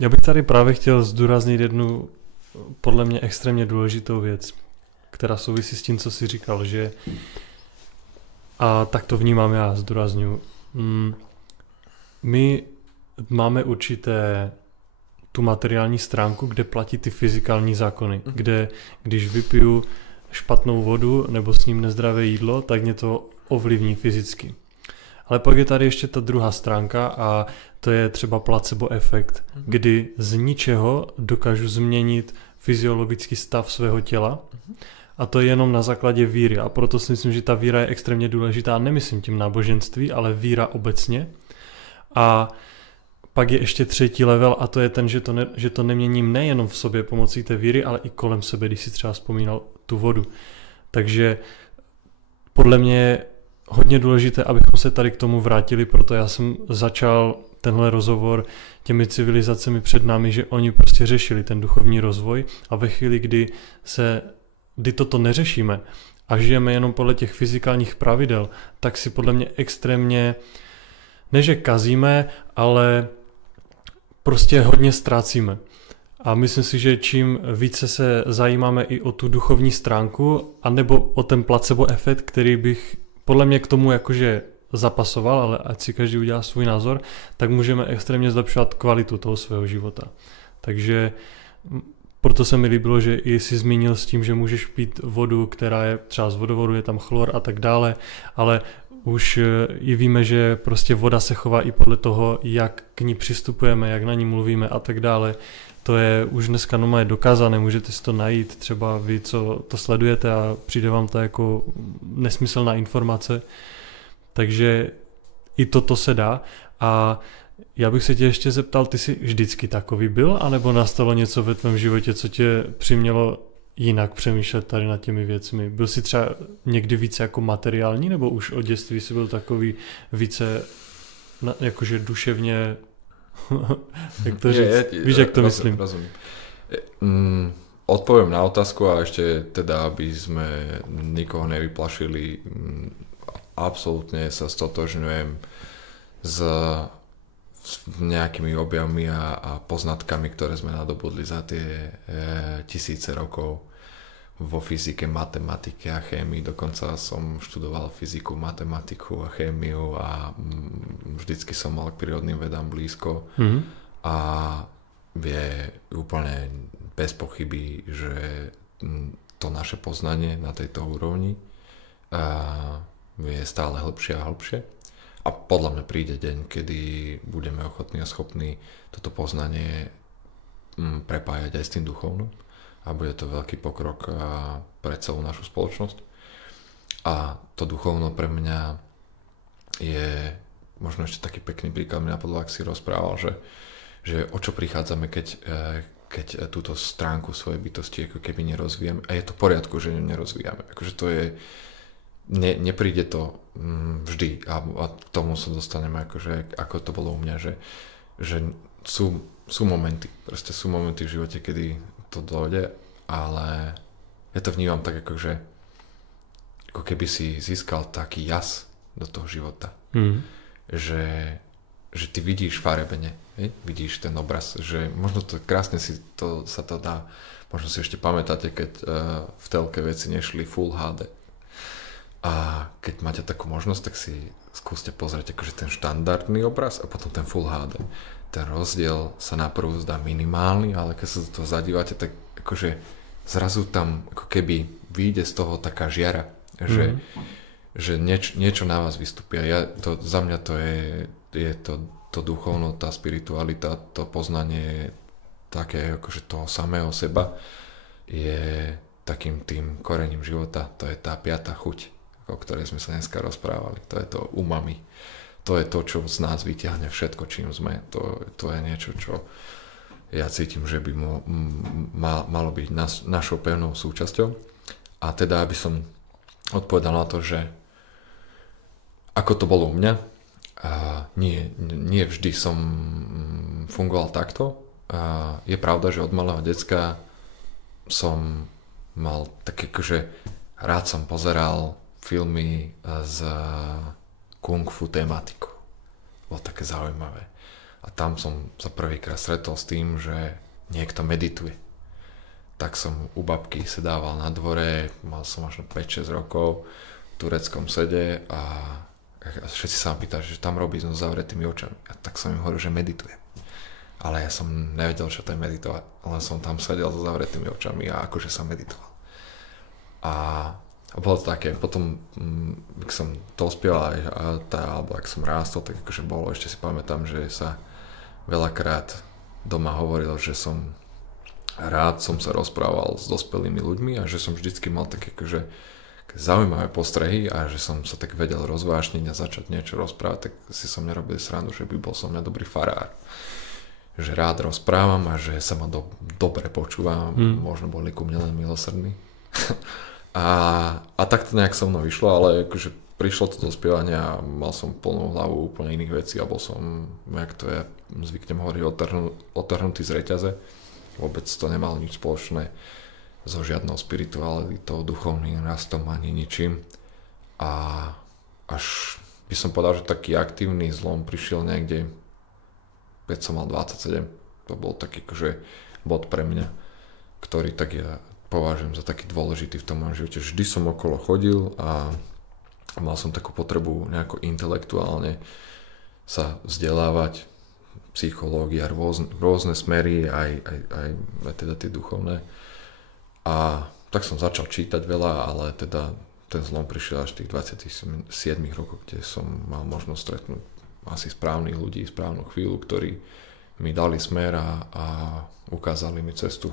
Já bych tady právě chtěl zdůraznit jednu podle mě extrémně důležitou věc, která souvisí s tím, co jsi říkal, že a tak to vnímám já, zdůrazňuji. My máme určité tu materiální stránku, kde platí ty fyzikální zákony, kde když vypiju špatnou vodu nebo s ním nezdravé jídlo, tak mě to ovlivní fyzicky. Ale pak je tady ještě ta druhá stránka a to je třeba placebo efekt, kdy z ničeho dokážu změnit fyziologický stav svého těla a to je jenom na základě víry a proto si myslím, že ta víra je extrémně důležitá, nemyslím tím náboženství, ale víra obecně. A pak je ještě třetí level a to je ten, že to neměním nejenom v sobě pomocí té víry, ale i kolem sebe, když si třeba vzpomínal tu vodu. Takže podle mě je hodně důležité, abychom se tady k tomu vrátili, proto já jsem začal tenhle rozhovor těmi civilizacemi před námi, že oni prostě řešili ten duchovní rozvoj a ve chvíli, kdy toto neřešíme a žijeme jenom podle těch fyzikálních pravidel, tak si podle mě extrémně, ne že kazíme, ale prostě hodně ztrácíme. A myslím si, že čím více se zajímáme i o tu duchovní stránku, anebo o ten placebo efekt, který bych podle mě k tomu jakože zapasoval, ale ať si každý udělá svůj názor, tak můžeme extrémně zlepšovat kvalitu toho svého života. Takže proto se mi líbilo, že i jsi zmínil s tím, že můžeš pít vodu, která je třeba z vodovodu, je tam chlor a tak dále, ale už i víme, že prostě voda se chová i podle toho, jak k ní přistupujeme, jak na ní mluvíme a tak dále. To je už dneska normálně dokázané, můžete si to najít, třeba vy, co to sledujete a přijde vám to jako nesmyslná informace. Takže i toto se dá. A já bych se tě ještě zeptal, ty jsi vždycky takový byl, anebo nastalo něco ve tvém životě, co tě přimělo jinak přemýšlet tady nad těmi věcmi? Byl jsi třeba někdy více jako materiální, nebo už od dětství jsi byl takový více jakože duševně jak to říct? Víš, jak to myslím? Rozumím. Odpoviem na otázku a ešte teda, aby sme nikoho nevyplašili, absolútne sa stotožňujem s nejakými objavmi a poznatkami, ktoré sme nadobudli za tie tisíce rokov vo fyzike, matematike a chémii. Dokonca som študoval fyziku, matematiku a chémiu a vždycky som mal k prírodným vedám blízko a je úplne bez pochyby, že to naše poznanie na tejto úrovni je stále hlbšie a hlbšie. A podľa mňa príde deň, kedy budeme ochotní a schopní toto poznanie prepájať aj s tým duchovným. A bude to veľký pokrok pre celú našu spoločnosť. A to duchovno pre mňa je možno ešte taký pekný príklad, mi napadlo, ak si rozprával, že o čo prichádzame, keď túto stránku svojej bytosti ako keby nerozvíjame. A je to v poriadku, že ju nerozvíjame. Akože to je, nepríde to vždy a k tomu sa dostaneme, akože, ako to bolo u mňa, že sú momenty, proste sú momenty v živote, kedy to dojde, ale ja to vnímam tak, akože ako keby si získal taký jas do toho života, že ty vidíš farebene, vidíš ten obraz, že možno to krásne sa to dá, možno si ešte pamätáte, keď v telke veci nešli Full HD a keď máte takú možnosť, tak si skúste pozrieť akože ten štandardný obraz a potom ten Full HD. Ten rozdiel sa naprv zdá minimálny, ale keď sa do toho zadívate, tak akože zrazu tam ako keby vyjde z toho taká žiara, že niečo na vás vystúpi. A za mňa to je to duchovno, tá spiritualita, to poznanie také akože toho samého seba je takým tým korením života. To je tá piata chuť, o ktorej sme sa dneska rozprávali. To je to umami. To je to, čo z nás vyťahne všetko, čím sme. To je niečo, čo ja cítim, že by malo byť našou pevnou súčasťou. A teda, aby som odpovedal na to, že ako to bolo u mňa, nie vždy som fungoval takto. Je pravda, že od malého decka som mal také, že rád som pozeral filmy z kung fu tematiku. Bolo také zaujímavé. A tam som sa prvýkrát stretol s tým, že niekto medituje. Tak som u babky sedával na dvore, mal som možno 5-6 rokov, v tureckom sede a všetci sa ma pýtali, že tam robí s zavretými očami. A tak som im hovoril, že meditujem. Ale ja som nevedel, čo to je meditovať. Len som tam sedel so zavretými očami a akože som meditoval. A bolo to také, potom, keď som dospieval alebo ak som rástol, tak akože bolo, ešte si pamätám, že sa veľakrát doma hovorilo, že som sa rozprával s dospelými ľuďmi a že som vždycky mal také akože zaujímavé postrehy a že som sa tak vedel rozvášniť a začať niečo rozprávať, tak si som nerobil srandu, že by bol som mňa dobrý farár. Že rád rozprávam a že sa ma dobre počúvam, možno boli ku mne len milosrdný. a tak to nejak so mnou vyšlo, ale akože prišlo to do spievania a mal som plnú hlavu úplne iných vecí a bol som, jak to ja zvyknem hovoriť, otrhnutý z reťaze. Vôbec to nemalo nič spoločné so žiadnou spiritualitou, duchovným rastom ani ničím. A až by som povedal, že taký aktívny zlom prišiel niekde, keď som mal 27. To bol taký akože bod pre mňa, ktorý tak ja považujem za taký dôležitý v tom mojom živote. Vždy som okolo chodil a mal som takú potrebu nejako intelektuálne sa vzdelávať, psychológia, rôzne smery, aj teda tie duchovné. A tak som začal čítať veľa, ale teda ten zlom prišiel až v tých 27 rokoch, kde som mal možnosť stretnúť asi správnych ľudí, správnu chvíľu, ktorí mi dali smer a ukázali mi cestu,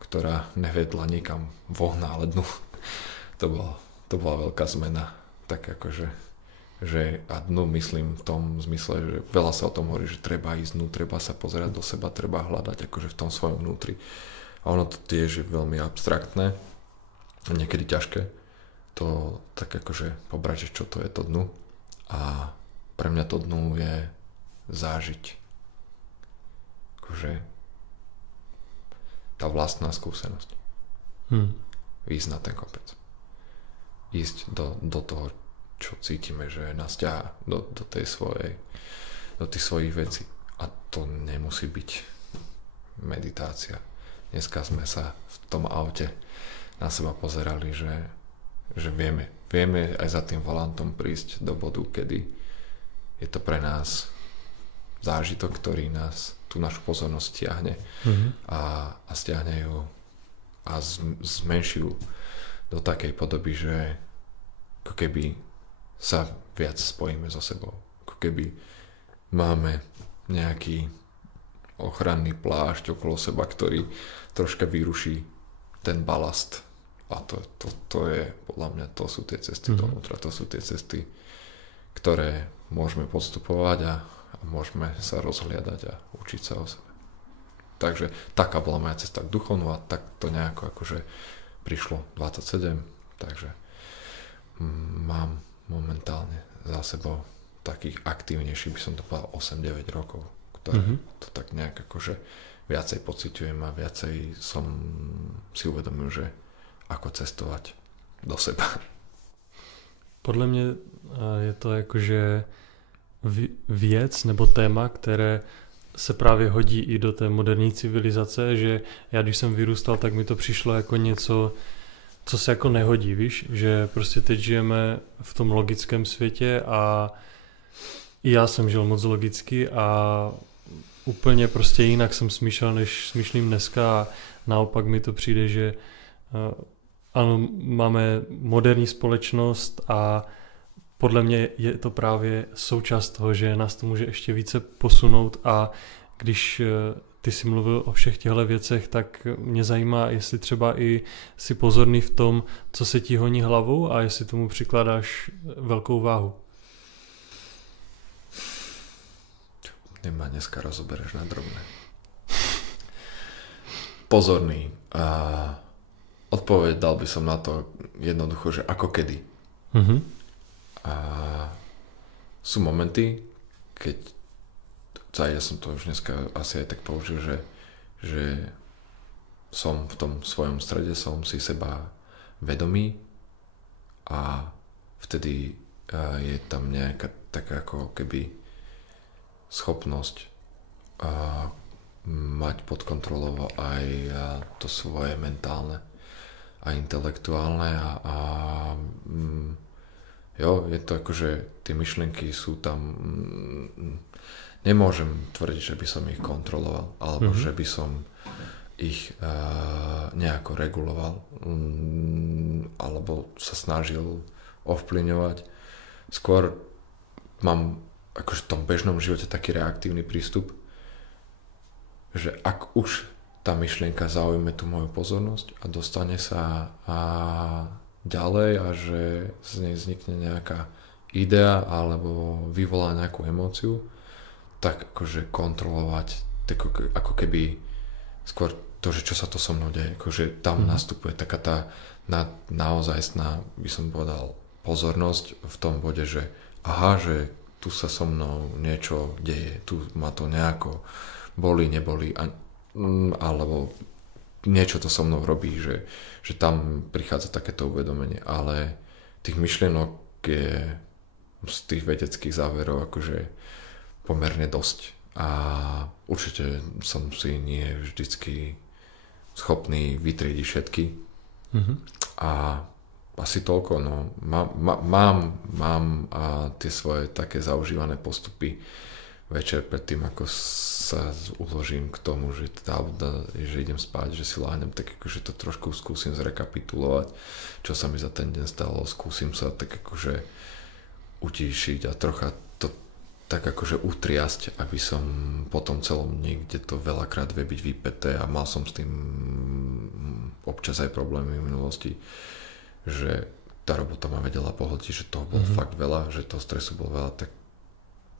ktorá nevedla nikam von, ale dnu. To bola veľká zmena. Tak akože, že a dnu myslím v tom zmysle, že veľa sa o tom hovorí, že treba ísť dnu, treba sa pozerať do seba, treba hľadať akože v tom svojom vnútri. A ono to tiež je veľmi abstraktné, niekedy ťažké to tak akože pobrať, že čo to je to dnu. A pre mňa to dnu je zážiť akože tá vlastná skúsenosť. Ísť na ten kopec. Ísť do toho, čo cítime, že nás ťahá do tých svojich vecí. A to nemusí byť meditácia. Dneska sme sa v tom aute na seba pozerali, že vieme aj za tým volantom prísť do bodu, kedy je to pre nás zážitok, ktorý nás tú našu pozornosť stiahne a stiahne ju a zmenší ju do takej podoby, že ako keby sa viac spojíme so sebou. Ako keby máme nejaký ochranný plášť okolo seba, ktorý troška vyruší ten balast. A to je, podľa mňa, to sú tie cesty dovnútra, to sú tie cesty, ktoré môžeme podstupovať a môžeme sa rozhliadať a učiť sa o sebe. Takže taká bola moja cesta k duchovnu a tak to nejako akože prišlo 27, takže mám momentálne za sebou takých aktívnejších, by som to povedal, 8-9 rokov, ktoré to tak nejak akože viacej pociťujem a viacej som si uvedomil, že ako cestovať do seba. Podle mě je to jakože věc nebo téma, které se právě hodí i do té moderní civilizace, že já když jsem vyrůstal, tak mi to přišlo jako něco, co se jako nehodí, víš, že prostě teď žijeme v tom logickém světě a i já jsem žil moc logicky a úplně prostě jinak jsem smýšlel, než smýšlím dneska a naopak mi to přijde, že ano, máme moderní společnost a podle mě je to právě součást toho, že nás to může ještě více posunout a když ty jsi mluvil o všech těchto věcech, tak mě zajímá, jestli třeba i jsi pozorný v tom, co se ti honí hlavou a jestli tomu přikládáš velkou váhu. Ty ma dneska rozobereš na drobné. Pozorný. Odpoveď dal by som na to jednoducho, že ako kedy. A sú momenty, keď ja som to už dneska asi aj tak použil, že som v tom svojom strede, som si seba vedomý a vtedy je tam nejaká taká ako keby schopnosť mať pod kontrolou aj to svoje mentálne a intelektuálne jo, je to akože tie myšlienky sú tam, nemôžem tvrdiť, že by som ich kontroloval alebo že by som ich nejako reguloval alebo sa snažil ovplyvňovať. Skôr mám akože v tom bežnom živote taký reaktívny prístup, že ak už tá myšlienka zaujme tú moju pozornosť a dostane sa ďalej a že z nej vznikne nejaká idea alebo vyvolá nejakú emóciu, tak akože kontrolovať ako keby skôr to, že čo sa to so mnou deje, akože tam nastupuje taká tá naozajstná, by som povedal, pozornosť v tom bode, že aha, že tu sa so mnou niečo deje, tu ma to nejako boli, neboli, alebo niečo to so mnou robí, že tam prichádza takéto uvedomenie, ale tých myšlienok je z tých vedeckých záverov akože pomerne dosť a určite som si nie vždycky schopný vytriediť všetky a asi toľko, no. Mám tie svoje také zaužívané postupy večer predtým, ako sa uložím k tomu, že idem spať, že si láhnem, tak akože to trošku skúsim zrekapitulovať, čo sa mi za ten deň stalo, skúsim sa tak akože utíšiť a trocha to tak akože utriasť, aby som potom celom niekde to veľakrát vie byť vypäté a mal som s tým občas aj problémy v minulosti, že tá robota ma vedela pohltiť, že toho bolo fakt veľa, že toho stresu bolo veľa, tak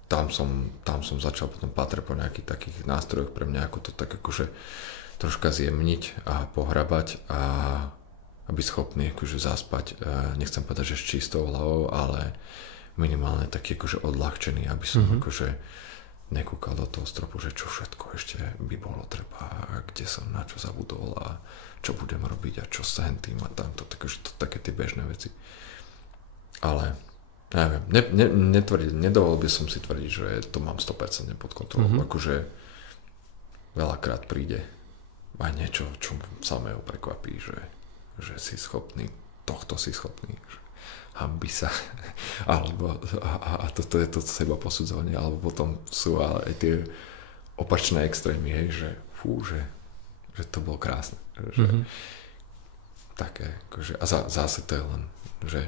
tam som začal potom patrať po nejakých takých nástrojoch pre mňa, ako to tak akože troška zjemniť a pohrabať a byť schopný akože zaspať, nechcem povedať, že s čistou hlavou, ale minimálne taký akože odľahčený, aby som akože nekúkal do toho stropu, že čo všetko ešte by bolo treba a kde som na čo zabudol a čo budem robiť a čo sa tým a tamto, takže to také tie bežné veci. Ale neviem, nedovolil by som si tvrdiť, že to mám 100% pod kontrolou, akože veľakrát príde aj niečo, čo samého prekvapí, že si schopný, tohto si schopný, hanbi sa, alebo a toto je to seba posudzovanie, alebo potom sú aj tie opačné extrémy, že že to bolo krásne, že také, akože, a zase to je len, že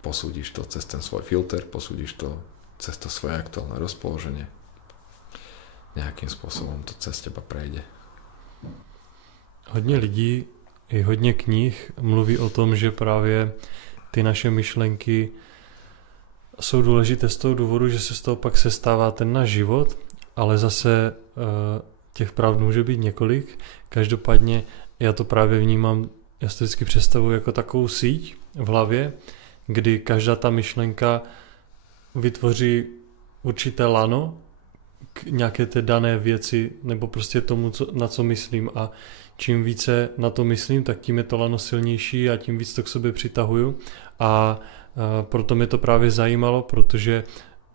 posúdiš to cez ten svoj filter, posúdiš to cez to svoje aktuálne rozpoloženie, nejakým spôsobom to cez teba prejde. Hodně lidí i hodně knih mluví o tom, že právě ty naše myšlenky jsou důležité z toho důvodu, že se z toho pak sestává ten náš život, ale zase těch pravd může být několik. Každopádně já to právě vnímám, já si to vždycky představuji jako takovou síť v hlavě, kdy každá ta myšlenka vytvoří určité lano k nějaké té dané věci nebo prostě tomu, na co myslím, a čím více na to myslím, tak tím je to lano silnější a tím víc to k sobě přitahuju a proto mě to právě zajímalo, protože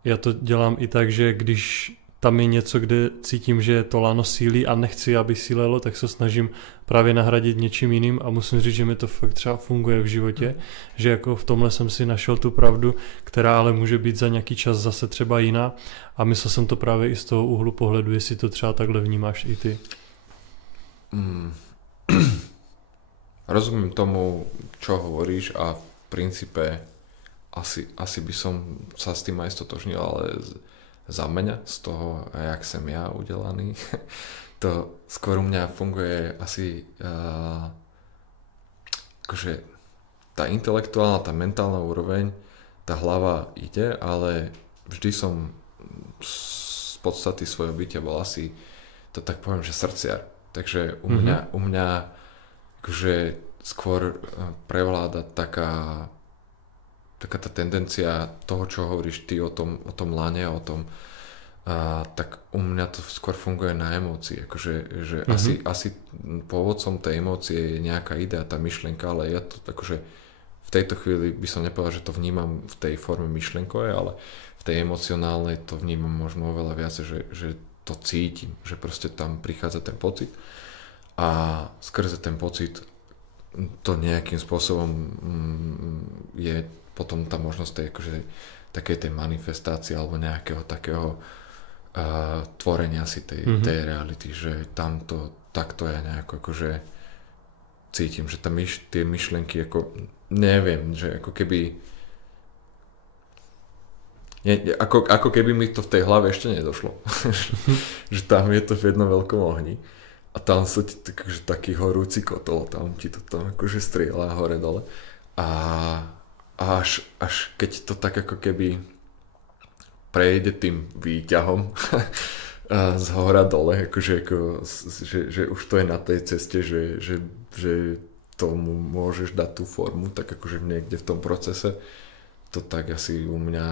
já to dělám i tak, že když tam je něco, kde cítím, že to lano sílí a nechci, aby sílelo, tak se snažím právě nahradit něčím jiným a musím říct, že mi to fakt třeba funguje v životě, že jako v tomhle jsem si našel tu pravdu, která ale může být za nějaký čas zase třeba jiná a myslel jsem to právě i z toho úhlu pohledu, jestli to třeba takhle vnímáš i ty. Rozumím tomu, čo hovoríš a v princípe asi by som sa s tým aj stotožnil, ale za mňa, z toho, jak som ja udelaný, to skôr u mňa funguje asi akože tá intelektuálna, tá mentálna úroveň, tá hlava ide, ale vždy som z podstaty svojho bytia bol asi, to tak poviem, že srdciar. Takže u mňa akože skôr prevláda taká tá tendencia toho, čo hovoríš ty o tom lane, o tom, tak u mňa to skôr funguje na emócii. Akože, že asi pôvodcom tej emócie je nejaká idea, tá myšlienka, ale ja to akože v tejto chvíli by som nepovedal, že to vnímam v tej forme myšlienkovej, ale v tej emocionálnej to vnímam možno oveľa viac, že to cítim, že proste tam prichádza ten pocit a skrze ten pocit to nejakým spôsobom je potom tá možnosť tej, akože, takej tej manifestácie alebo nejakého takého tvorenia si tej reality, že tamto takto ja nejako akože cítim, že tie myšlenky ako neviem, že ako keby ako keby mi to v tej hlave ešte nedošlo. Že tam je to v jednom veľkom ohni a tam sú taký horúci kotol, tam ti to tam akože strieľa hore dole a až keď to tak ako keby prejde tým výťahom z hora dole, akože že už to je na tej ceste, že tomu môžeš dať tú formu, tak akože niekde v tom procese to tak asi u mňa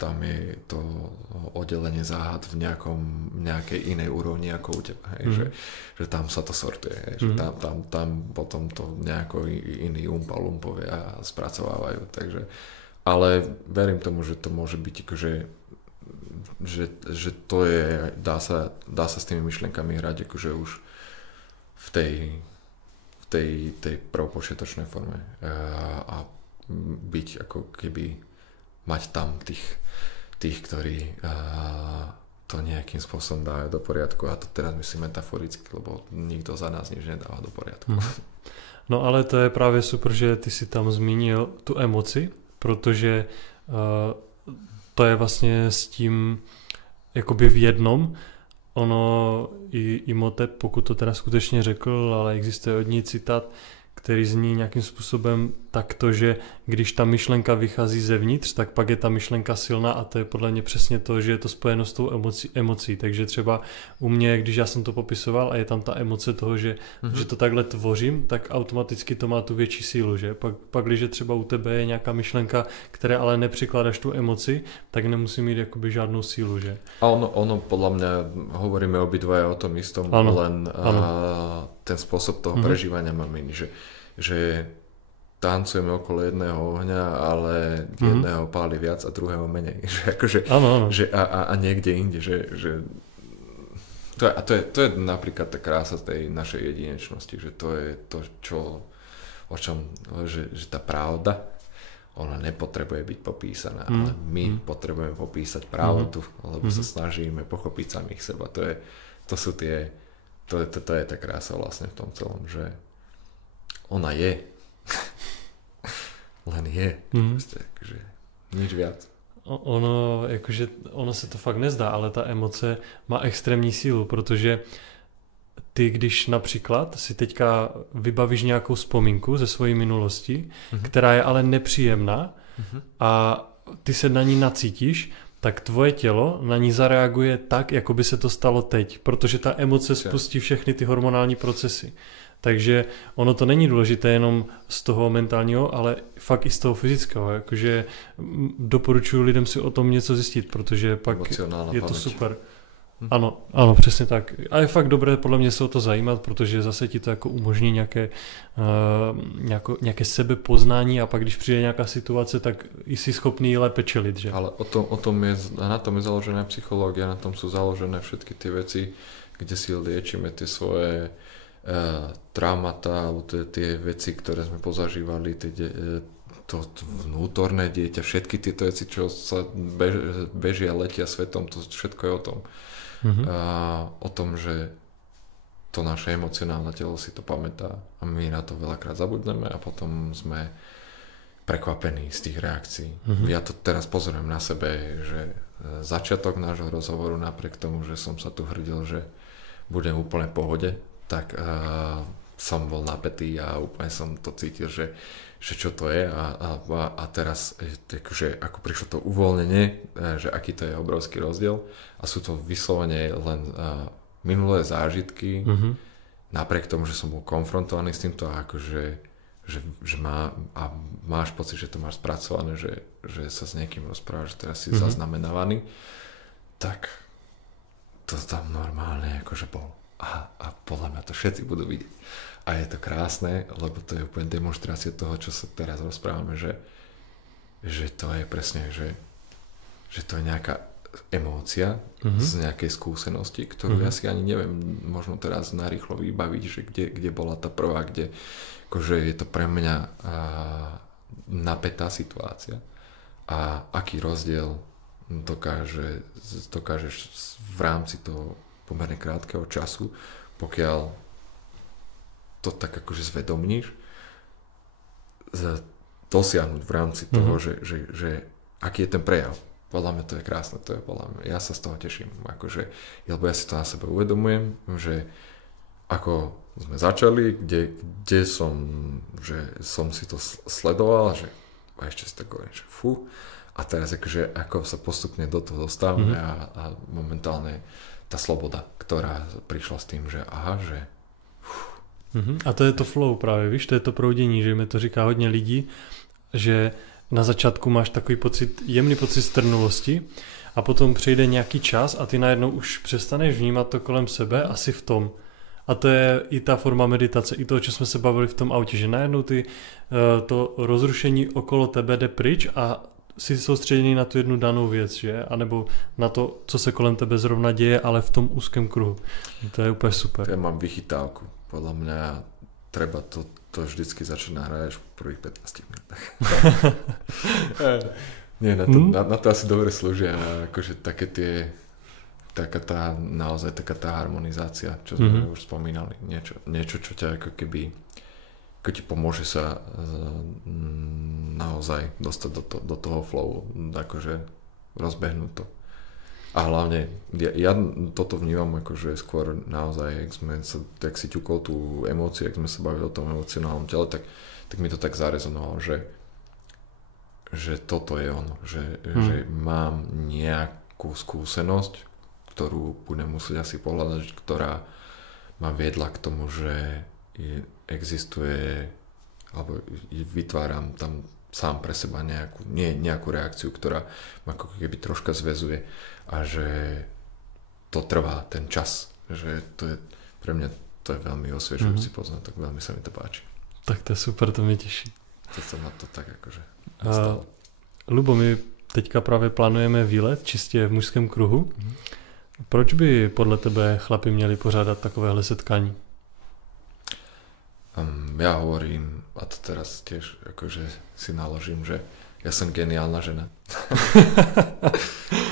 tam je to oddelenie záhad v nejakej inej úrovni ako u teba, hej, že tam sa to sortuje, hej, že tam potom to nejako iní lumpovia a spracovávajú, takže ale verím tomu, že to môže byť akože že to je, dá sa s tými myšlenkami hrať akože už v tej prvopočiatočnej forme a byť ako keby mať tam tých ktorí to nejakým spôsobom dávajú do poriadku a to teraz myslím metaforicky, lebo nikto za nás nič nedáva do poriadku. No ale to je právě super, že ty si tam zmínil tu emoci, protože to je vlastně s tím jakoby v jednom. Ono i Imhotep, pokud to teda skutečně řekl, ale existuje od ní citát, který zní nějakým způsobem takto, že když ta myšlenka vychází zevnitř, tak pak je ta myšlenka silná a to je podle mě přesně to, že je to spojeno s tou emocí. Takže třeba u mě, když já jsem to popisoval a je tam ta emoce toho, že to takhle tvořím, tak automaticky to má tu větší sílu, že? Pak když třeba u tebe je nějaká myšlenka, které ale nepřikládáš tu emoci, tak nemusí mít jakoby žádnou sílu, že? A ono podľa mňa hovoríme obidvaja o tom istom, len ten spôsob toho prežívania mám iný, že tancujeme okolo jedného ohňa, ale jedného páli viac a druhého menej. Že akože, že a niekde inde, že to je napríklad tá krása tej našej jedinečnosti, že to je to, že tá pravda, ona nepotrebuje byť popísaná, ale my potrebujeme popísať pravdu, lebo sa snažíme pochopiť samých seba. To je tá krása vlastne v tom celom, že ona je. Len je. Proste, akože nič viac. Ono se to fakt nezdá, ale ta emoce má extrémní sílu, protože ty, když například si teďka vybavíš nějakou vzpomínku ze svojí minulosti, která je ale nepříjemná a ty se na ní nacítíš, tak tvoje tělo na ní zareaguje tak, jako by se to stalo teď, protože ta emoce spustí všechny ty hormonální procesy. Takže ono to není důležité jenom z toho mentálního, ale fakt i z toho fyzického. Jakože doporučuji lidem si o tom něco zjistit, protože pak je to super. Ano, přesně tak. A je fakt dobré podle mě se o to zajímat, protože zase ti to jako umožní nějaké sebepoznání a pak když přijde nějaká situace, tak jsi schopný lépe čelit, že? Ale na tom je založená psychológia, na tom sú založené všetky tie veci, kde si liečíme tie svoje traumata alebo tie veci, ktoré sme pozažívali, to vnútorné dieťa, všetky tieto veci, čo sa bežia, letia svetom, to všetko je o tom. O tom, že to naše emocionálne telo si to pamätá a my na to veľakrát zabudneme a potom sme prekvapení z tých reakcií. Ja to teraz pozorujem na sebe, že začiatok nášho rozhovoru, napriek tomu, že som sa tu hrdil, že budem úplne v pohode, tak som bol napätý a úplne som to cítil, že čo to je a teraz akože, ako prišlo to uvoľnenie, že aký to je obrovský rozdiel a sú to vyslovene len minulé zážitky, napriek tomu, že som bol konfrontovaný s týmto a akože že máš pocit, že to máš spracované, že sa s niekým rozprávaš, že teraz si zaznamenávaný, tak to tam normálne akože bol. A podľa mňa to všetci budú vidieť. A je to krásne, lebo to je úplne demonštrácia toho, čo sa teraz rozprávame, že to je presne, že to je nejaká emócia z nejakej skúsenosti, ktorú ja si ani neviem možno teraz narýchlo vybaviť, že kde bola tá prvá, kde akože je to pre mňa napätá situácia a aký rozdiel dokážeš v rámci toho pomerne krátkeho času, pokiaľ to tak akože zvedomníš, dosiahnuť v rámci toho, že aký je ten prejav. Podľa mňa to je krásne, to je podľa mňa. Ja sa z toho teším, akože, lebo ja si to na sebe uvedomujem, že ako sme začali, kde som, že som si to sledoval, že a ešte si tak hovorím, že fú, a teraz akože, ako sa postupne do toho dostávame a momentálne tá sloboda, ktorá prišla s tým, že aha, že A to je to flow právě, víš, to je to proudění, že mi to říká hodně lidí, že na začátku máš takový pocit, jemný pocit strnulosti a potom přijde nějaký čas a ty najednou už přestaneš vnímat to kolem sebe asi v tom. A to je i ta forma meditace, i to, o čem jsme se bavili v tom autě, že najednou ty to rozrušení okolo tebe jde pryč a jsi soustředěný na tu jednu danou věc, že? A nebo na to, co se kolem tebe zrovna děje, ale v tom úzkém kruhu. To je úplně super. Ja mám vychytávku. Podľa mňa treba to vždycky začať nahrať v prvých 15 minútach. Nie, na to asi dobre slúžia akože taká tá harmonizácia, čo sme už spomínali. Niečo, čo ťa ako keby ti pomôže sa naozaj dostať do toho flowu, akože rozbehnúť to. A hlavne, ja toto vnímam akože skôr naozaj, jak si ťukol tú emóciu, jak sme sa bavili o tom emocionálnom tele, tak mi to tak zarezonovalo, že toto je ono, že mám nejakú skúsenosť, ktorú budem musieť asi pohľadať, ktorá ma viedla k tomu, že existuje, alebo vytváram tam sám pre seba nejakú reakciu, ktorá ma ako keby troška zväzuje a že to trvá ten čas, že to je pre mňa to je veľmi osviežujúci poznatok, veľmi sa mi to páči. Tak to je super, to mě těší. To som na to tak akože Lubo, my teďka právě plánujeme výlet čistě v mužském kruhu. Proč by podle tebe chlapi měli pořádat takovéhle setkání? Ja hovorím, a to teraz tiež akože si naložím, že ja som geniálna žena.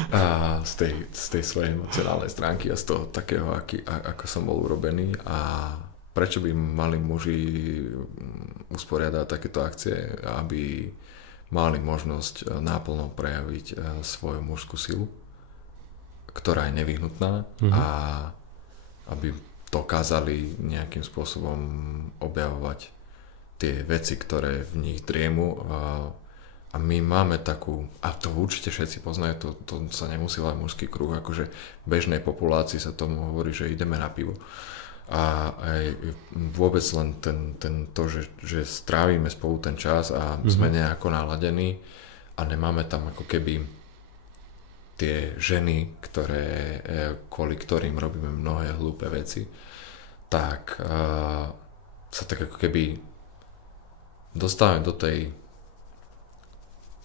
A z tej svojej emocionálnej stránky a z toho takého, ako som bol urobený. A prečo by mali muži usporiadať takéto akcie, aby mali možnosť náplno prejaviť svoju mužskú silu, ktorá je nevyhnutná a aby dokázali nejakým spôsobom objavovať tie veci, ktoré v nich driemu a my máme takú, a to určite všetci poznajú, to sa nemusí len mužský kruh, akože v bežnej populácii sa tomu hovorí, že ideme na pivo a aj vôbec len to, že strávime spolu ten čas a sme nejako naladení a nemáme tam ako keby tie ženy, kvôli ktorým robíme mnohé hlúpe veci, tak sa tak ako keby dostávame do tej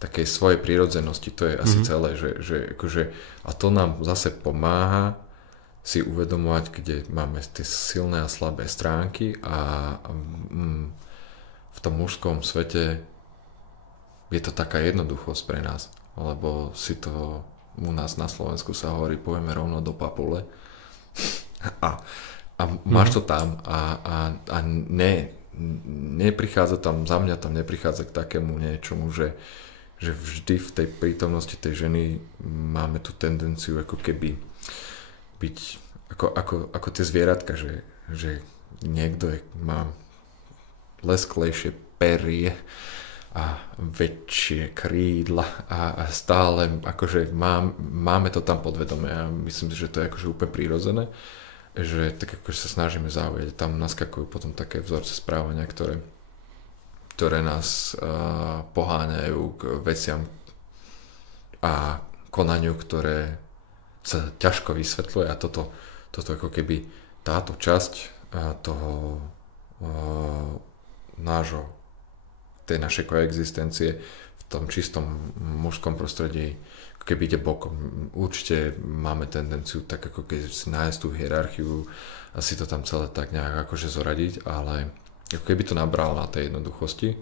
takej svojej prírodzenosti, to je asi celé, že akože, a to nám zase pomáha si uvedomovať, kde máme tie silné a slabé stránky a v tom mužskom svete je to taká jednoduchosť pre nás, lebo si to u nás na Slovensku sa hovorí, povieme rovno do papule a máš to tam a neprichádza tam, za mňa tam neprichádza k takému niečomu, že vždy v tej prítomnosti tej ženy máme tú tendenciu ako keby byť ako tie zvieratka, že niekto má lesklejšie perie a väčšie krídla a stále akože máme to tam podvedome a myslím si, že to je akože úplne prírodzené, že tak akože sa snažíme zaujať. Tam naskakujú potom také vzorce správania, ktoré nás poháňajú k veciam a konaniu, ktoré sa ťažko vysvetľuje a toto ako keby táto časť toho tej našej koexistencie v tom čistom mužskom prostredí ako keby ide bokom. Určite máme tendenciu tak ako keď si nájsť tú hierarchiu a si to tam celé tak nejak akože zoradiť, ale ako keby to nabral na tej jednoduchosti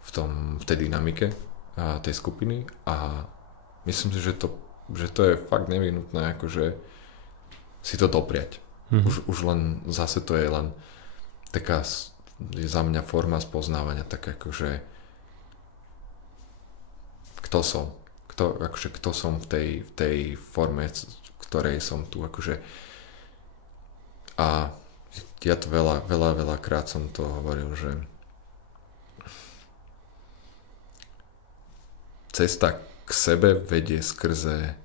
v tej dynamike tej skupiny a myslím si, že to je fakt nevyhnutné akože si to dopriať. Už len zase to je len taká za mňa forma spoznávania, tak akože kto som v tej forme, v ktorej som tu akože a ja to veľa krát som to hovoril, že cesta k sebe vedie skrze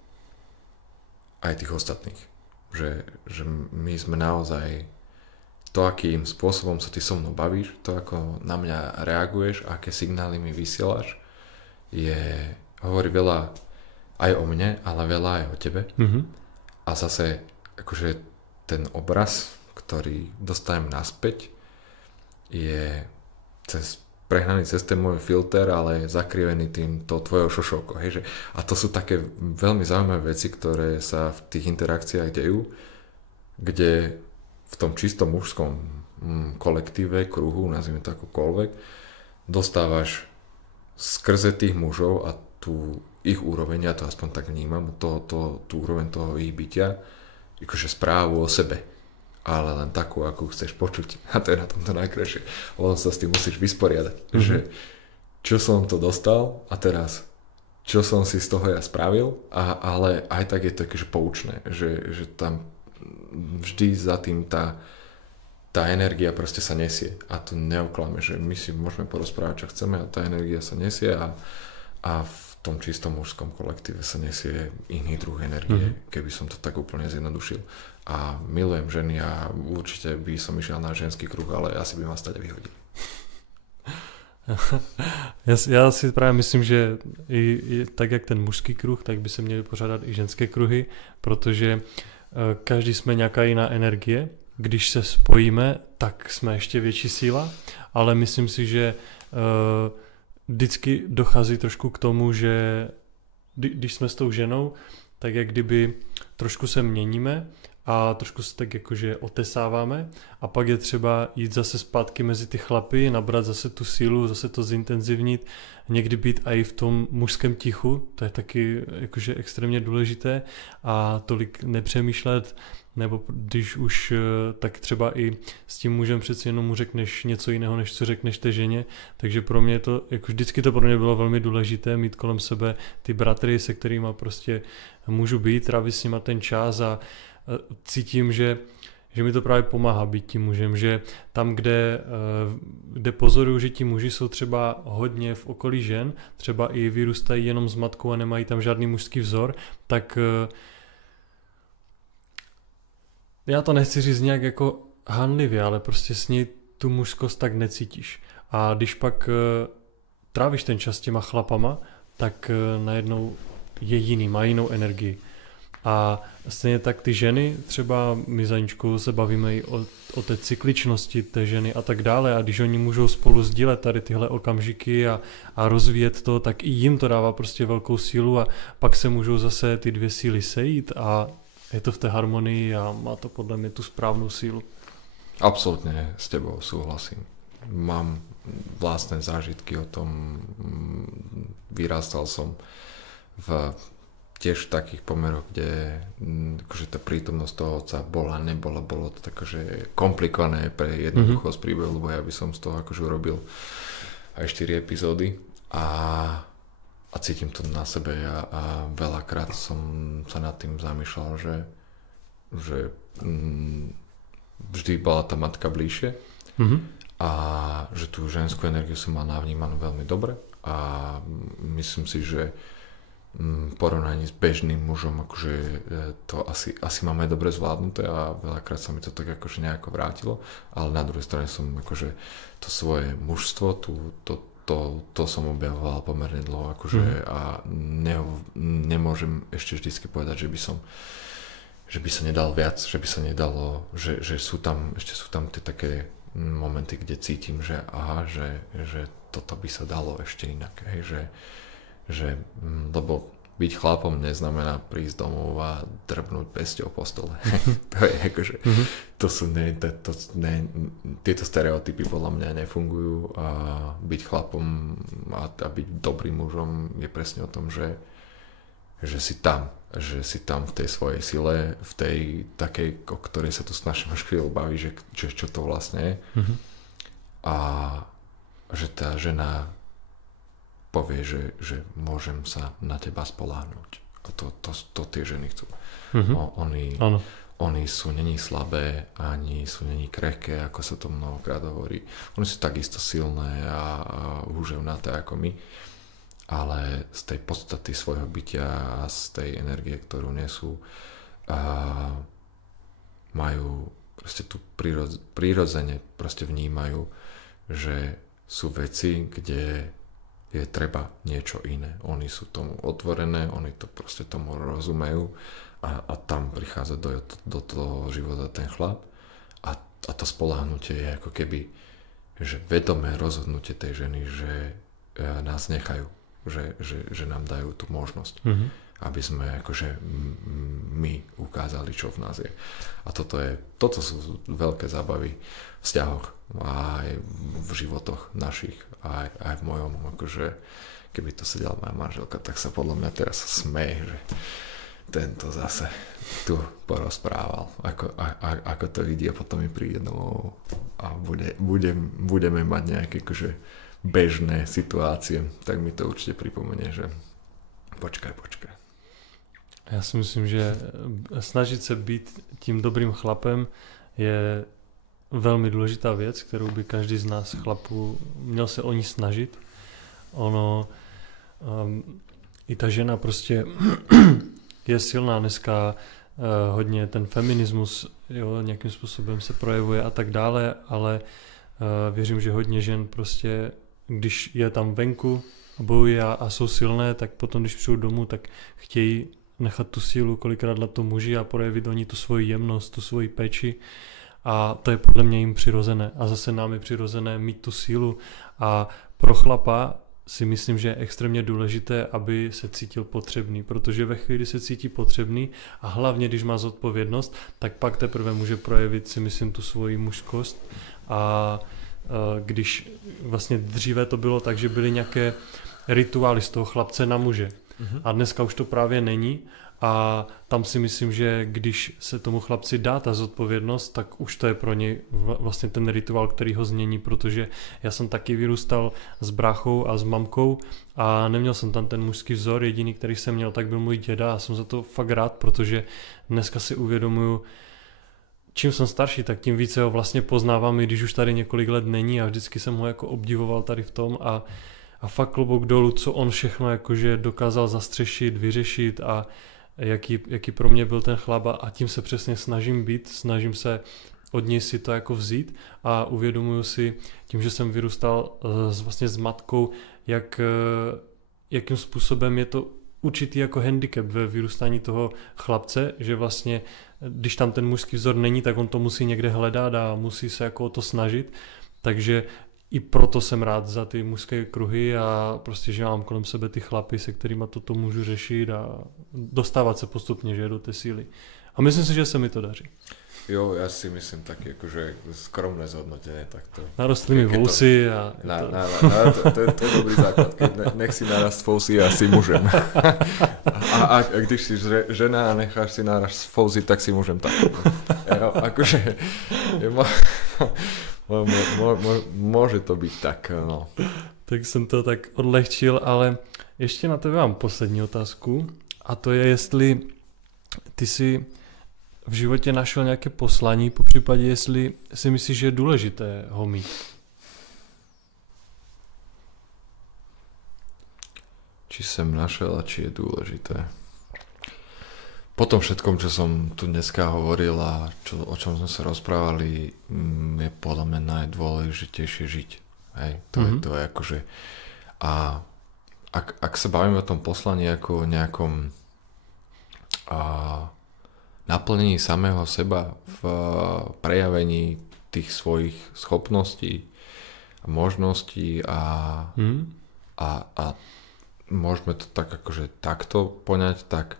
aj tých ostatných. Že my sme naozaj to, akým spôsobom sa ty so mnou bavíš, to, ako na mňa reaguješ, aké signály mi vysielaš, hovorí veľa aj o mne, ale veľa aj o tebe. A zase akože ten obraz, ktorý dostanem naspäť, je prehnaný cez ten môj filter, ale zakrivený týmto tvojou šošovkou. A to sú také veľmi zaujímavé veci, ktoré sa v tých interakciách dejú, kde v tom čisto mužskom kolektíve, kruhu, nazvime to akokoľvek, dostávaš skrze tých mužov a tú ich úroveň, ja to aspoň tak vnímam, tú úroveň toho ich bytia, akože správu o sebe, ale len takú, akú chceš počuť. A to je na tomto najkrajšie. Len sa s tým musíš vysporiadať. Že čo som to dostal a teraz čo som si z toho ja spravil, ale aj tak je to akože poučné, že tam vždy za tým tá energia proste sa nesie a to neoklame, že my si môžeme porozprávať, čo chceme a tá energia sa nesie a v tom čistom mužskom kolektíve sa nesie iný druh energie, keby som to tak úplne zjednodušil. A milujem ženy a určite by som išiel na ženský kruh, ale asi by ma stade vyhodili. Já si právě myslím, že i tak jak ten mužský kruh, tak by se měly pořádat i ženské kruhy, protože každý jsme nějaká jiná energie. Když se spojíme, tak jsme ještě větší síla, ale myslím si, že vždycky dochází trošku k tomu, že když jsme s tou ženou, tak jak kdyby trošku se měníme a trošku se tak jakože otesáváme a pak je třeba jít zase zpátky mezi ty chlapy, nabrat zase tu sílu, zase to zintenzivnit, někdy být i v tom mužském tichu, to je taky jakože extrémně důležité a tolik nepřemýšlet, nebo když už tak třeba i s tím mužem přeci jenom mu řekneš něco jiného, než co řekneš té ženě, takže pro mě to, jako vždycky to pro mě bylo velmi důležité mít kolem sebe ty bratry, se kterými prostě můžu být, trávit s nima ten čas a cítím, že mi to právě pomáhá být tím mužem, že tam, kde pozoruju, že ti muži jsou třeba hodně v okolí žen, třeba i vyrůstají jenom s matkou a nemají tam žádný mužský vzor, tak já to nechci říct nějak jako hanlivě, ale prostě s ní tu mužskost tak necítíš. A když pak trávíš ten čas s těma chlapama, tak najednou je jiný, má jinou energii. A stejně tak ty ženy, třeba my za Aničkou se bavíme i o té cykličnosti té ženy a tak dále a když oni můžou spolu sdílet tady tyhle okamžiky a rozvíjet to, tak i jim to dává prostě velkou sílu a pak se můžou zase ty dvě síly sejít a je to v té harmonii a má to podle mě tu správnou sílu. Absolutne s tebou súhlasím. Mám vlastné zážitky o tom, vyrástal som tiež v takých pomeroch, kde akože tá prítomnosť toho otca bola, nebola, bolo to takože komplikované pre jednoduchosť príbehu, lebo ja by som z toho akože urobil aj 4 epizódy a cítim to na sebe a veľakrát som sa nad tým zamýšľal, že vždy bola tá matka bližšie a že tú ženskú energiu som mal navnímanú veľmi dobre a myslím si, že porovnaní s bežným mužom, akože to asi máme dobre zvládnuté a veľakrát sa mi to tak akože nejako vrátilo, ale na druhej strane som akože to svoje mužstvo, to som objavoval pomerne dlho akože a nemôžem ešte vždycky povedať, že by sa nedal viac, že by sa nedalo, že sú tam tie také momenty, kde cítim, že aha, že toto by sa dalo ešte inak, hej, lebo byť chlapom neznamená prísť domov a drbnúť pesťou po stole. To je akože, tieto stereotypy podľa mňa nefungujú a byť chlapom a byť dobrým mužom je presne o tom, že si tam v tej svojej sile, v tej takej, o ktorej sa tu snažím až chvíľu baviť, že čo to vlastne je. A že tá žena povie, že môžem sa na teba spoľahnúť. A to tie ženy chcú. Oni sú není slabé, ani sú není krehké, ako sa to mnohokrát hovorí. Oni sú takisto silné a úževnaté ako my, ale z tej podstaty svojho bytia a z tej energie, ktorú nesú, majú proste tu prirodzene proste vnímajú, že sú veci, kde je treba niečo iné. Oni sú tomu otvorené, oni to proste tomu rozumejú a tam prichádza do toho života ten chlap a to spoľahnutie je ako keby, že vedomé rozhodnutie tej ženy, že nás nechajú, že nám dajú tú možnosť, aby sme akože my ukázali, čo v nás je. A toto sú veľké zábavy v vzťahoch aj v životoch našich, aj v mojom, akože keby to sedela moja manželka, tak sa podľa mňa teraz smeje, že tento zase tu porozprával, ako to vidí a potom mi príde domov a budeme mať nejaké akože bežné situácie, tak mi to určite pripomenie, že počkaj. Já si myslím, že snažit se být tím dobrým chlapem je velmi důležitá věc, kterou by každý z nás chlapů měl se o ní snažit. I ta žena prostě je silná dneska, hodně ten feminismus nějakým způsobem se projevuje a tak dále, ale věřím, že hodně žen prostě, když je tam venku a bojují a jsou silné, tak potom, když přijdou domů, tak chtějí nechat tu sílu kolikrát na to muži a projevit oni tu svoji jemnost, tu svoji péči a to je podle mě jim přirozené a zase nám je přirozené mít tu sílu a pro chlapa si myslím, že je extrémně důležité, aby se cítil potřebný, protože ve chvíli se cítí potřebný a hlavně, když má zodpovědnost, tak pak teprve může projevit si myslím tu svoji mužskost a když vlastně dříve to bylo tak, že byly nějaké rituály z toho chlapce na muže a dneska už to právě není a tam si myslím, že když se tomu chlapci dá ta zodpovědnost, tak už to je pro něj vlastně ten rituál, který ho změní, protože já jsem taky vyrůstal s bráchou a s mamkou a neměl jsem tam ten mužský vzor, jediný, který jsem měl, tak byl můj děda a jsem za to fakt rád, protože dneska si uvědomuju, čím jsem starší, tak tím více ho vlastně poznávám, i když už tady několik let není a vždycky jsem ho jako obdivoval tady v tom a fakt klobouk dolů, co on všechno jakože dokázal zastřešit, vyřešit a jaký pro mě byl ten chlap a tím se přesně snažím být, snažím se od něj si to jako vzít a uvědomuju si tím, že jsem vyrůstal vlastně s matkou, jakým způsobem je to určitý jako handicap ve vyrůstání toho chlapce, že vlastně když tam ten mužský vzor není, tak on to musí někde hledat a musí se jako o to snažit, takže i proto jsem rád za ty mužské kruhy a prostě, že mám kolem sebe ty chlapy, se kterými toto můžu řešit a dostávat se postupně, že do té síly. A myslím si, že se mi to daří. Jo, ja si myslím také akože skromné zhodnotenie takto. Narostli mi vousy a... To je dobrý základ, keď nech si narast vousy a si mužem. A když si žena a necháš si narast vousy, tak si mužem taky. Akože... Môže to byť tak, no. Tak jsem to tak odlehčil, ale ještě na tebe mám poslední otázku a to je, jestli ty si v životě našel nějaké poslání, popřípadě jestli si myslíš, že je důležité ho mít. Či jsem našel a či je důležité. Po tom všetkom, čo som tu dneska hovoril a o čom sme sa rozprávali, je podľa mňa najdôležitejšie žiť. Hej, to je akože... A ak sa bavíme o tom poslaní ako o nejakom naplnení samého seba v prejavení tých svojich schopností, možností a môžeme to tak akože takto poňať, tak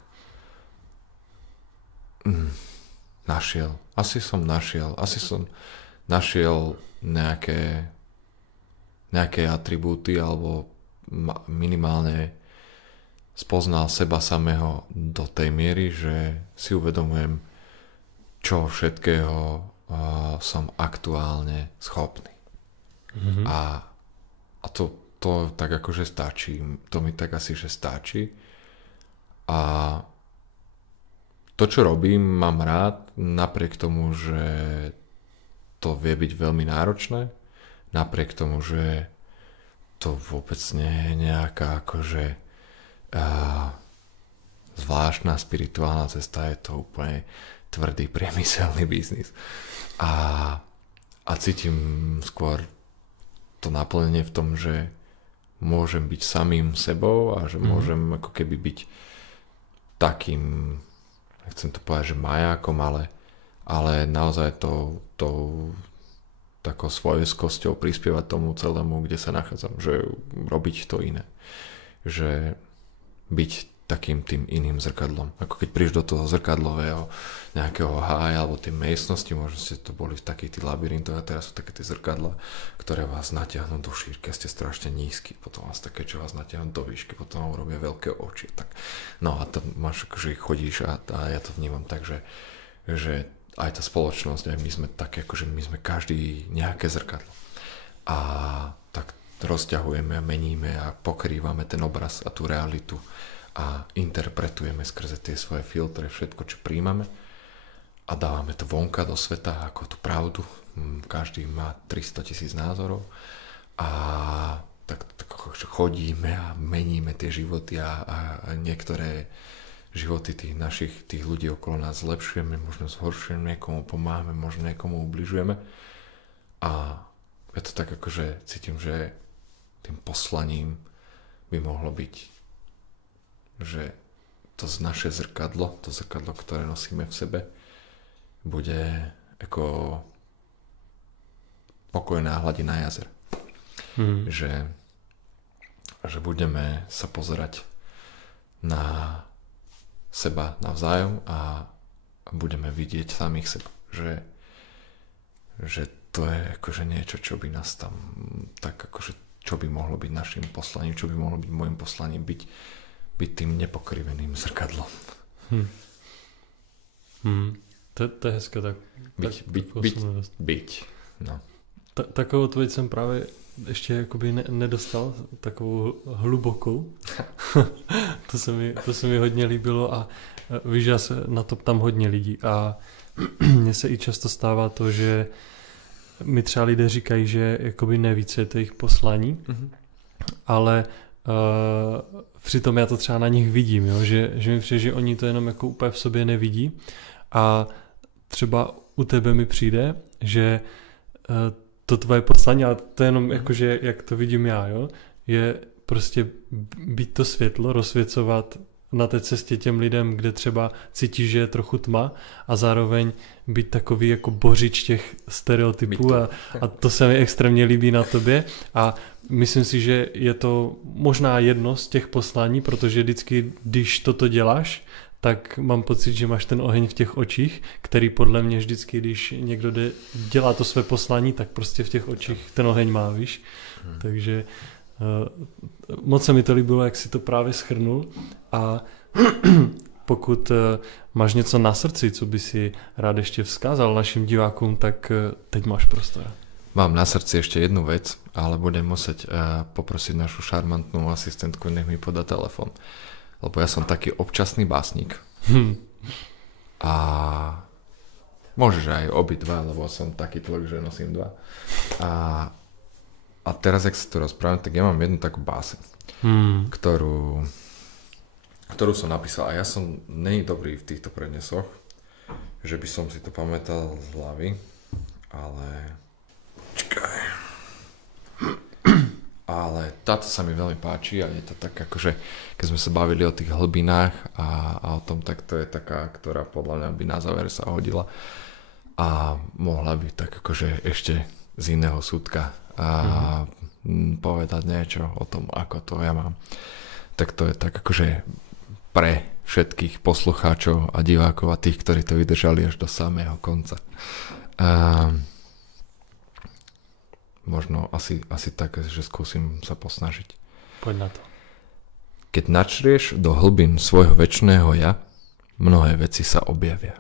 Asi som našiel nejaké atribúty alebo minimálne spoznal seba samého do tej miery, že si uvedomujem, čo všetkého som aktuálne schopný. Mm-hmm. A to tak akože stačí. To mi tak asi, že stačí. A to, čo robím, mám rád, napriek tomu, že to vie byť veľmi náročné, napriek tomu, že to vôbec nie je nejaká akože zvláštna spirituálna cesta, je to úplne tvrdý priemyselný biznis. A cítim skôr to naplnenie v tom, že môžem byť samým sebou a že môžem ako keby byť takým, nechcem to povedať, že majákom, ale naozaj tou takou svojskosťou prispievať tomu celému, kde sa nachádzam, že robiť to iné. Že byť takým tým iným zrkadlom. Ako keď prídeš do toho zrkadlového nejakého hája alebo tej miestnosti, možno ste to boli v takých tých labyrintoch a teraz sú také tie zrkadlá, ktoré vás natiahnu do šírky a ste strašne nízky, potom vás také, čo vás natiahnu do výšky, potom vám urobia veľké oči. Tak. No a to máš akože chodíš a ja to vnímam tak, že aj tá spoločnosť, aj my sme také, akože my sme každý nejaké zrkadlo. A tak rozťahujeme a meníme a pokrývame ten obraz a tú realitu a interpretujeme skrze tie svoje filtre všetko, čo príjmame a dávame to vonka do sveta ako tú pravdu. Každý má 300 000 názorov a tak chodíme a meníme tie životy a niektoré životy tých ľudí okolo nás zlepšujeme, možno zhoršujeme, niekomu pomáhame, možno niekomu ubližujeme a ja to tak akože cítim, že tým poslaním by mohlo byť, že to naše zrkadlo, ktoré nosíme v sebe, bude ako pokojná hladina jazer. Že budeme sa pozerať na seba navzájom a budeme vidieť samých seba. Že to je akože niečo, čo by nás tam tak akože, čo by mohlo byť našim poslaním, čo by mohlo byť môjim poslaním, byť tým nepokriveným zrkadlom. To je hezké, tak byť. No. Takovou odpověď jsem právě ještě jakoby nedostal, takovou hlubokou. to se mi hodně líbilo a víš, já se na to ptám hodně lidí a mně se i často stává to, že mi třeba lidé říkají, že jakoby neví, co je to jejich poslání, ale přitom já to třeba na nich vidím, jo? Že mi přijde, že oni to jenom jako úplně v sobě nevidí a třeba u tebe mi přijde, že to tvoje poslání, ale to je jenom jakože, jak to vidím já, jo? Je prostě být to světlo, rozsvěcovat na té cestě těm lidem, kde třeba cítíš, že je trochu tma a zároveň být takový jako bořič těch stereotypů a to se mi extrémně líbí na tobě a myslím si, že je to možná jedno z těch poslání, protože vždycky, když toto děláš, tak mám pocit, že máš ten oheň v těch očích, který podle mě vždycky, když někdo dělá to své poslání, tak prostě v těch očích ten oheň má, víš. Takže moc se mi to líbilo, jak si to právě shrnul a pokud máš něco na srdci, co by si rád ještě vzkázal našim divákům, tak teď máš prostor. Mám na srdci ešte jednu vec, ale budem musieť poprosiť našu šarmantnú asistentku, nech mi podá telefon. Lebo ja som taký občasný básnik. A môžeš aj obidva, lebo som taký tlak, že nosím dva. A teraz, jak sa to rozprávam, tak ja mám jednu takú báseň, ktorú som napísal. A ja som není dobrý v týchto prednesoch, že by som si to pamätal z hlavy, ale čakaj. Ale táto sa mi veľmi páči a je to tak akože, keď sme sa bavili o tých hlbinách a o tom, tak to je taká, ktorá podľa mňa by na záver sa hodila a mohla by tak akože ešte z iného súdka a povedať niečo o tom, ako to ja mám. tak to je tak akože pre všetkých poslucháčov a divákov a tých, ktorí to vydržali až do samého konca. Možno asi tak, že skúsim sa posnažiť. Poď na to. Keď načrieš do hlbín svojho večného ja, mnohé veci sa objavia.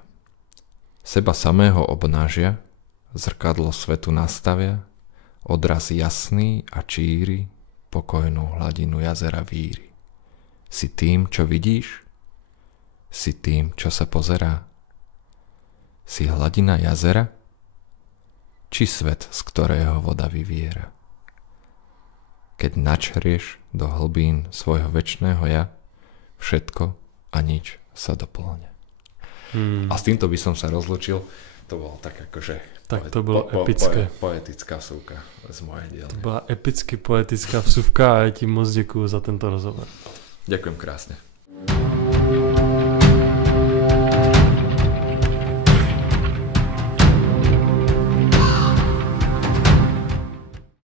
Seba samého obnážia, zrkadlo svetu nastavia, odraz jasný a číri, pokojnú hladinu jazera víry. Si tým, čo vidíš? Si tým, čo sa pozerá? Si hladina jazera? Či svet, z ktorého voda vyviera? Keď načrieš do hlbín svojho večného ja, všetko a nič sa doplňa. A s týmto by som sa rozlúčil. To bolo tak akože... Tak to bolo epické. Poetická vsúka z mojej dielne. To byla epicky poetická vsuvka a ja ti moc děkuju za tento rozhovor. Ďakujem krásne.